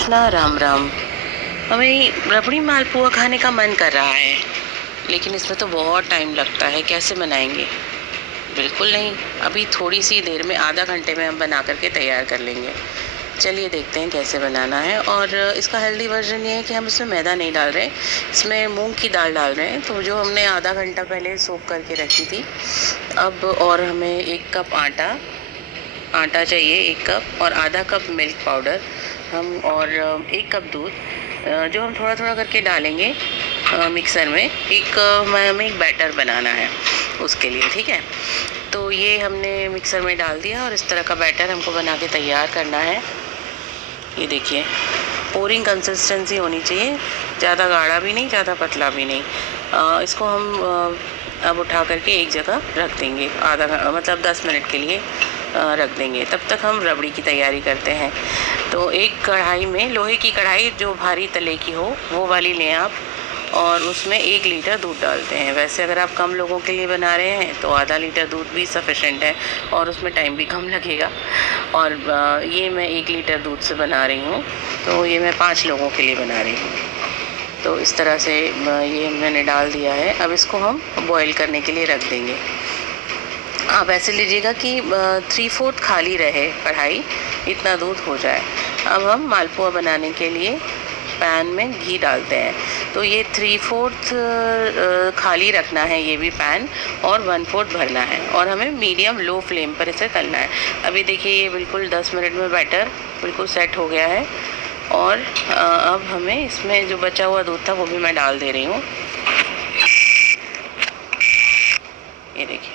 कृष्णा राम राम। हमें रबड़ी मालपुआ खाने का मन कर रहा है, लेकिन इसमें तो बहुत टाइम लगता है। कैसे बनाएंगे? बिल्कुल नहीं, अभी थोड़ी सी देर में, आधा घंटे में हम बना करके तैयार कर लेंगे। चलिए देखते हैं कैसे बनाना है। और इसका हेल्दी वर्जन ये है कि हम इसमें मैदा नहीं डाल रहे, इसमें मूंग की दाल डाल रहे हैं, तो जो हमने आधा घंटा पहले सोक करके रखी थी। अब और हमें 1 कप आटा चाहिए, 1 कप, और आधा कप मिल्क पाउडर हम, और 1 कप दूध, जो हम थोड़ा थोड़ा करके डालेंगे मिक्सर में। हमें एक बैटर बनाना है उसके लिए, ठीक है। तो ये हमने मिक्सर में डाल दिया और इस तरह का बैटर हमको बना के तैयार करना है। ये देखिए, पोरिंग कंसिस्टेंसी होनी चाहिए, ज़्यादा गाढ़ा भी नहीं, ज़्यादा पतला भी नहीं। इसको हम अब उठा करके एक जगह रख देंगे, मतलब 10 मिनट के लिए रख देंगे। तब तक हम रबड़ी की तैयारी करते हैं। तो एक कढ़ाई में, लोहे की कढ़ाई जो भारी तले की हो वो वाली लें आप, और उसमें 1 लीटर दूध डालते हैं। वैसे अगर आप कम लोगों के लिए बना रहे हैं तो आधा लीटर दूध भी सफिशेंट है और उसमें टाइम भी कम लगेगा। और ये मैं 1 लीटर दूध से बना रही हूँ, तो ये मैं 5 लोगों के लिए बना रही हूँ। तो इस तरह से ये मैंने डाल दिया है। अब इसको हम बॉईल करने के लिए रख देंगे। आप ऐसे लीजिएगा कि 3/4 खाली रहे कढ़ाई, इतना दूध हो जाए। अब हम मालपुआ बनाने के लिए पैन में घी डालते हैं। तो ये 3/4 खाली रखना है ये भी पैन, और 1/4 भरना है, और हमें मीडियम लो फ्लेम पर इसे तलना है। अभी देखिए, ये बिल्कुल 10 मिनट में बैटर बिल्कुल सेट हो गया है। और अब हमें इसमें जो बचा हुआ दूध था वो भी मैं डाल दे रही हूँ। ये देखिए,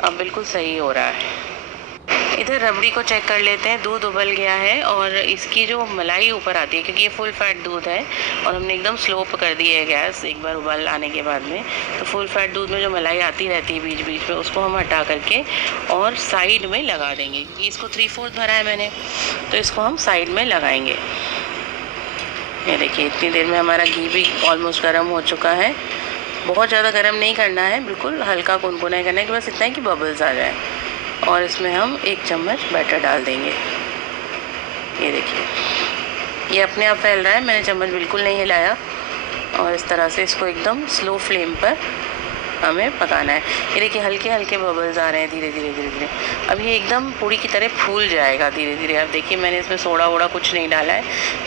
अब बिल्कुल सही हो रहा है। इधर रबड़ी को चेक कर लेते हैं। दूध उबल गया है और इसकी जो मलाई ऊपर आती है, क्योंकि ये फुल फैट दूध है और हमने एकदम स्लो पर कर दी है गैस एक बार उबाल आने के बाद में। तो फुल फैट दूध में जो मलाई आती रहती है बीच बीच में, उसको हम हटा करके और साइड में लगा देंगे, क्योंकि इसको 3/4 भरा है मैंने, तो इसको हम साइड में लगाएंगे। ये देखिए, इतनी देर में हमारा घी भी ऑलमोस्ट गर्म हो चुका है। बहुत ज़्यादा गर्म नहीं करना है, बिल्कुल हल्का कुनकुना करना है, कि बस इतना है कि बबल्स आ जाए। और इसमें हम 1 चम्मच बैटर डाल देंगे। ये देखिए, ये अपने आप फैल रहा है, मैंने चम्मच बिल्कुल नहीं हिलाया। और इस तरह से इसको एकदम स्लो फ्लेम पर हमें पकाना है। ये देखिए, हल्के हल्के बबल्स आ रहे हैं धीरे धीरे धीरे धीरे। अब ये एकदम पूरी की तरह फूल जाएगा धीरे धीरे। अब देखिए, मैंने इसमें सोडा वोडा कुछ नहीं डाला है।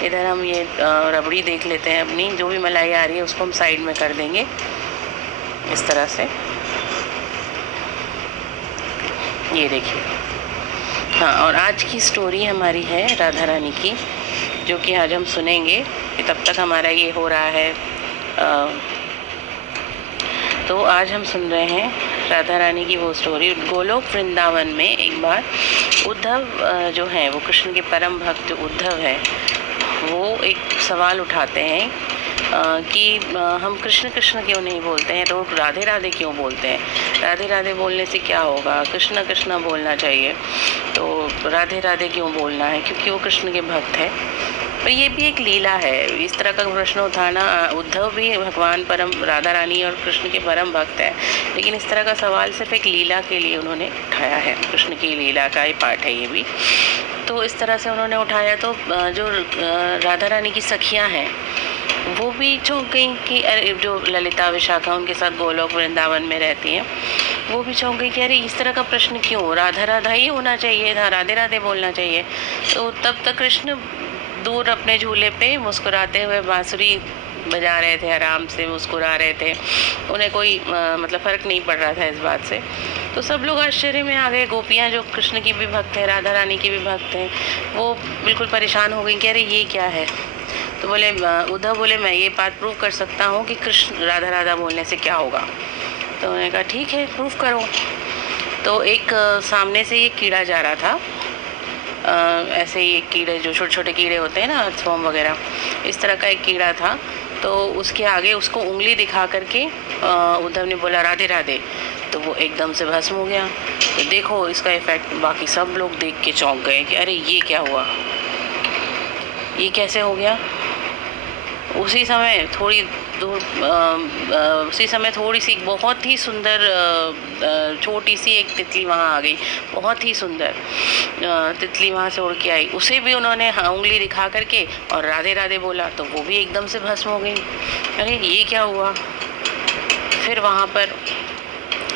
इधर हम ये रबड़ी देख लेते हैं अपनी, जो भी मलाई आ रही है उसको हम साइड में कर देंगे इस तरह से। ये देखिए, हाँ, और आज की स्टोरी हमारी है राधा रानी की, जो कि आज हम सुनेंगे। तब तक हमारा ये हो रहा है। तो आज हम सुन रहे हैं राधा रानी की वो स्टोरी। गोलोक वृंदावन में एक बार उद्धव जो हैं, वो कृष्ण के परम भक्त उद्धव हैं, वो एक सवाल उठाते हैं कि हम कृष्ण कृष्ण क्यों नहीं बोलते हैं, तो राधे राधे क्यों बोलते हैं। राधे राधे बोलने से क्या होगा, कृष्ण कृष्ण बोलना चाहिए। तो राधे राधे क्यों बोलना है, क्योंकि वो कृष्ण के भक्त हैं। पर ये भी एक लीला है। इस तरह का प्रश्न उठाना, उद्धव भी भगवान परम राधा रानी और कृष्ण के परम भक्त हैं, लेकिन इस तरह का सवाल सिर्फ एक लीला के लिए उन्होंने उठाया है। कृष्ण की लीला का ही पार्ट है ये भी। तो इस तरह से उन्होंने उठाया। तो जो राधा रानी की सखियाँ हैं वो भी चौंक गई कि अरे, जो ललिता विशाखा उनके साथ गोलोक वृंदावन में रहती हैं, वो भी चौंक गई कि अरे, इस तरह का प्रश्न क्यों, राधा राधा ही होना चाहिए था, राधे राधे बोलना चाहिए। तो तब तक कृष्ण दूर अपने झूले पे मुस्कुराते हुए बांसुरी बजा रहे थे, आराम से मुस्कुरा रहे थे। उन्हें कोई मतलब फ़र्क नहीं पड़ रहा था इस बात से। तो सब लोग आश्चर्य में आ गए। गोपियाँ जो कृष्ण की भी भक्त हैं, राधा रानी की भी भक्त हैं, वो बिल्कुल परेशान हो गई कि अरे ये क्या है। तो बोले, उद्धव बोले, मैं ये बात प्रूव कर सकता हूँ कि कृष्ण राधा राधा बोलने से क्या होगा। तो उन्होंने कहा ठीक है, प्रूव करो। तो एक सामने से ये कीड़ा जा रहा था, ऐसे ही एक कीड़े, जो छोटे छोटे कीड़े होते हैं ना, स्वर्म वगैरह, इस तरह का एक कीड़ा था। तो उसके आगे उसको उंगली दिखा करके उद्धव ने बोला राधे राधे, तो वो एकदम से भस्म हो गया। तो देखो इसका इफ़ेक्ट, बाकी सब लोग देख के चौंक गए कि अरे ये क्या हुआ, ये कैसे हो गया। उसी समय थोड़ी दूर उसी समय थोड़ी सी बहुत ही सुंदर छोटी सी एक तितली वहाँ आ गई, बहुत ही सुंदर तितली वहाँ से उड़ के आई। उसे भी उन्होंने उंगली दिखा करके और राधे राधे बोला, तो वो भी एकदम से भस्म हो गई। अरे ये क्या हुआ? फिर वहाँ पर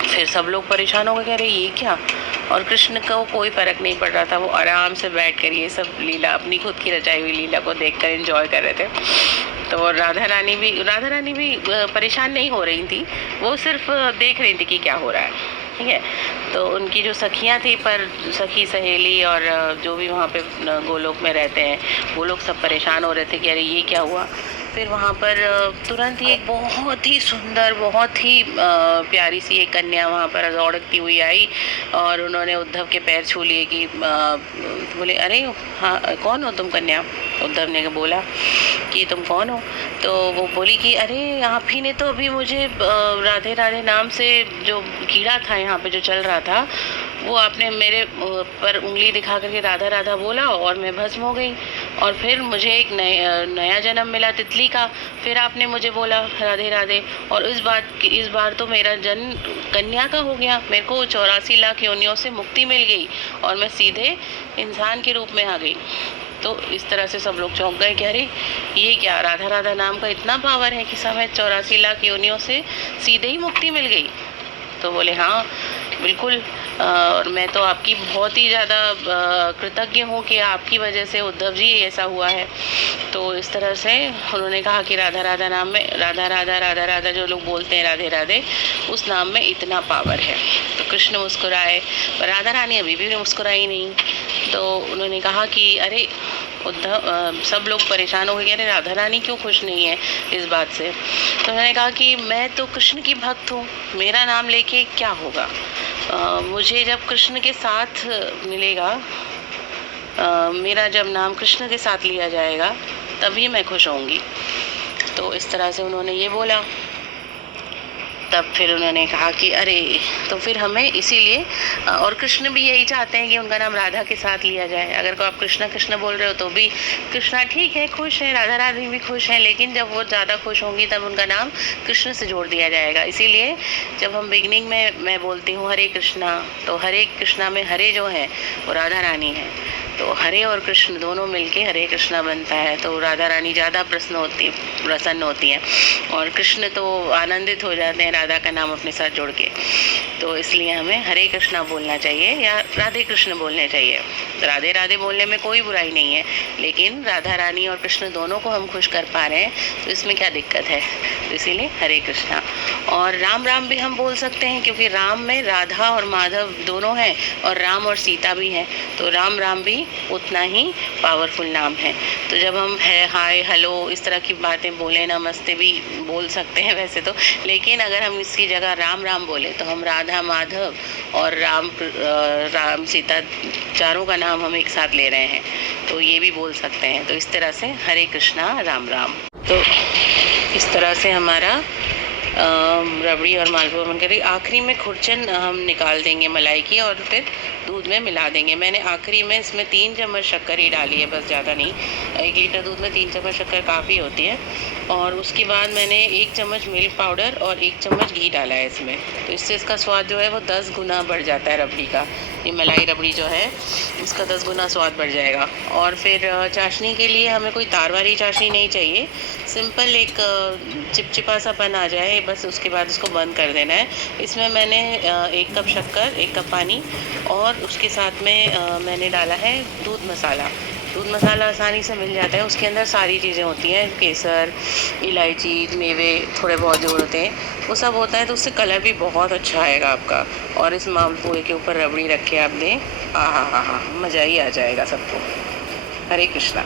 फिर सब लोग परेशान हो गए, कह रहे ये क्या। और कृष्ण को कोई फ़र्क नहीं पड़ रहा था, वो आराम से बैठ कर ये सब लीला, अपनी खुद की रचाई हुई लीला को देखकर एंजॉय कर रहे थे। तो राधा रानी भी परेशान नहीं हो रही थी, वो सिर्फ देख रही थी कि क्या हो रहा है, ठीक है। तो उनकी जो सखियाँ थी, पर सखी सहेली और जो भी वहाँ पे गोलोक में रहते हैं, वो लोग सब परेशान हो रहे थे कि अरे ये क्या हुआ। फिर वहाँ पर तुरंत ही एक बहुत ही सुंदर, बहुत ही प्यारी सी एक कन्या वहाँ पर दौड़ती हुई आई और उन्होंने उद्धव के पैर छू लिए कि बोले अरे हाँ कौन हो तुम कन्या। उद्धव ने बोला कि तुम कौन हो। तो वो बोली कि अरे आप ही ने तो अभी मुझे राधे राधे नाम से जो कीड़ा था यहाँ पे जो चल रहा था, वो आपने मेरे पर उंगली दिखा करके राधा राधा बोला और मैं भस्म हो गई। और फिर मुझे एक नया जन्म मिला तितली का, फिर आपने मुझे बोला राधे राधे। और इस बार तो मेरा जन्म कन्या का हो गया, मेरे को 84 लाख योनियों से मुक्ति मिल गई और मैं सीधे इंसान के रूप में आ गई। तो इस तरह से सब लोग चौंक गए कि अरे ये क्या, राधा राधा नाम का इतना पावर है कि हमें 84 लाख योनियों से सीधे ही मुक्ति मिल गई। तो बोले हाँ बिल्कुल, और मैं तो आपकी बहुत ही ज़्यादा कृतज्ञ हूँ कि आपकी वजह से उद्धव जी ऐसा हुआ है। तो इस तरह से उन्होंने कहा कि राधा राधा नाम में राधा राधा जो लोग बोलते हैं राधे राधे, उस नाम में इतना पावर है। तो कृष्ण मुस्कुराए, पर राधा रानी अभी भी मुस्कुराई नहीं। तो उन्होंने कहा कि अरे उद्धव, सब लोग परेशान हो गए, अरे राधा रानी क्यों खुश नहीं है इस बात से। तो उन्होंने कहा कि मैं तो कृष्ण की भक्त हूँ, मेरा नाम लेके क्या होगा, मुझे जब कृष्ण के साथ मिलेगा, मेरा जब नाम कृष्ण के साथ लिया जाएगा तभी मैं खुश होंगी। तो इस तरह से उन्होंने ये बोला। तब फिर उन्होंने कहा कि अरे, तो फिर हमें इसीलिए, और कृष्ण भी यही चाहते हैं कि उनका नाम राधा के साथ लिया जाए। अगर को आप कृष्णा कृष्ण बोल रहे हो तो भी कृष्णा ठीक है, खुश है, राधा रानी भी खुश हैं, लेकिन जब वो ज़्यादा खुश होंगी तब उनका नाम कृष्ण से जोड़ दिया जाएगा। इसीलिए जब हम बिगनिंग में मैं बोलती हूँ हरे कृष्णा, तो हरे कृष्णा में हरे जो है वो राधा रानी है, तो हरे और कृष्ण दोनों मिलके हरे कृष्णा बनता है। तो राधा रानी ज़्यादा प्रसन्न होती हैं और कृष्ण तो आनंदित हो जाते हैं राधा का नाम अपने साथ जोड़ के। तो इसलिए हमें हरे कृष्णा बोलना चाहिए या राधे कृष्ण बोलने चाहिए। राधे राधे बोलने में कोई बुराई नहीं है, लेकिन राधा रानी और कृष्ण दोनों को हम खुश कर पा रहे हैं तो इसमें क्या दिक्कत है। तो इसीलिए हरे कृष्णा। और राम राम भी हम बोल सकते हैं, क्योंकि राम में राधा और माधव दोनों हैं और राम और सीता भी हैं, तो राम राम भी उतना ही पावरफुल नाम है। तो जब हम है हाय हेलो इस तरह की बातें बोलें, नमस्ते भी बोल सकते हैं वैसे तो, लेकिन अगर हम इसकी जगह राम राम बोले तो हम राधा माधव और राम सीता चारों का नाम हम एक साथ ले रहे हैं, तो ये भी बोल सकते हैं। तो इस तरह से हरे कृष्णा राम राम। तो इस तरह से हमारा रबड़ी और मालपुआ बनकर रही। आखिरी में खुरचन हम निकाल देंगे मलाई की और फिर दूध में मिला देंगे। मैंने आखिरी में इसमें 3 चम्मच शक्कर ही डाली है, बस ज़्यादा नहीं। 1 लीटर दूध में 3 चम्मच शक्कर काफ़ी होती है। और उसके बाद मैंने 1 चम्मच मिल्क पाउडर और 1 चम्मच घी डाला है इसमें, तो इससे इसका स्वाद जो है वो 10 गुना बढ़ जाता है रबड़ी का। ये मलाई रबड़ी जो है इसका 10 गुना स्वाद बढ़ जाएगा। और फिर चाशनी के लिए हमें कोई तार वाली चाशनी नहीं चाहिए, सिंपल एक चिपचिपा सा पन आ जाए बस, उसके बाद इसको बंद कर देना है। इसमें मैंने 1 कप शक्कर, 1 कप पानी और उसके साथ में मैंने डाला है दूध मसाला। दूध मसाला आसानी से मिल जाता है, उसके अंदर सारी चीज़ें होती हैं, केसर, इलायची, मेवे थोड़े बहुत जो होते हैं वो सब होता है, तो उससे कलर भी बहुत अच्छा आएगा आपका। और इस मालपुए के ऊपर रबड़ी रख के आप दें, मज़ा ही आ जाएगा सबको। हरे कृष्णा।